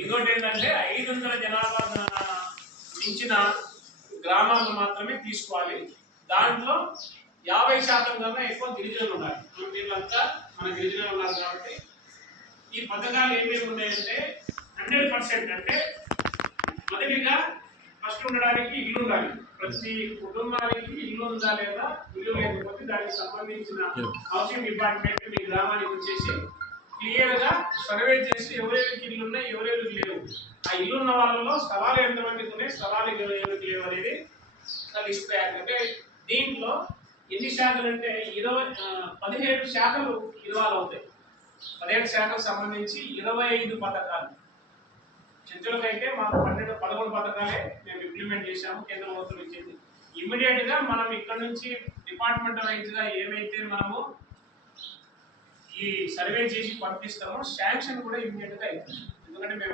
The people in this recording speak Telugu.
ఇంకోటి ఏంటంటే 500 జనాభా మించిన గ్రామాలను మాత్రమే తీసుకోవాలి. దాంట్లో 50% కన్నా ఎక్కువ గిరిజనులు ఉన్నారు. వీళ్ళంతా మన గిరిజనులు ఉన్నారు కాబట్టి ఈ పథకాలు ఏమేమి ఉన్నాయంటే 100% అంటే మొదటిగా ఫస్ట్ ఉండడానికి ఇల్లు ఉండాలి. ప్రతి కుటుంబానికి ఇల్లు ఉందా లేదా, ఇల్లు లేకపోతే దానికి సంబంధించిన హౌసింగ్ డిపార్ట్మెంట్ మీ గ్రామానికి వచ్చేసి క్లియర్ గా సర్వే చేసి ఎవరెవరికి ఇల్లు ఉన్నాయి, ఎవరెవరికి లేవు, ఆ ఇల్లు ఉన్న వాళ్ళలో స్థలాలు ఎంతమందికి ఉన్నాయి, స్థలాలు ఎవరికి లేవు అనేది లిస్ట్ తయారు. అంటే దీంట్లో ఎన్ని శాఖలు అంటే 17 శాఖలు ఇన్వాల్వ్ అవుతాయి. 17 శాఖలకు సంబంధించి 25 పథకాలు. చెంచులకైతే మాకు 11 పథకాలే మేము ఇంప్లిమెంట్ చేశాము, కేంద్ర ప్రభుత్వం ఇచ్చింది. ఇమ్మీడియట్ గా మనం ఇక్కడ నుంచి డిపార్ట్మెంటల్ వైజ్ గా ఏమైతే మనము ఈ సర్వే చేసి పంపిస్తామో శాంక్షన్ కూడా ఇమ్మీడియట్ గా అవుతుంది. ఎందుకంటే మేము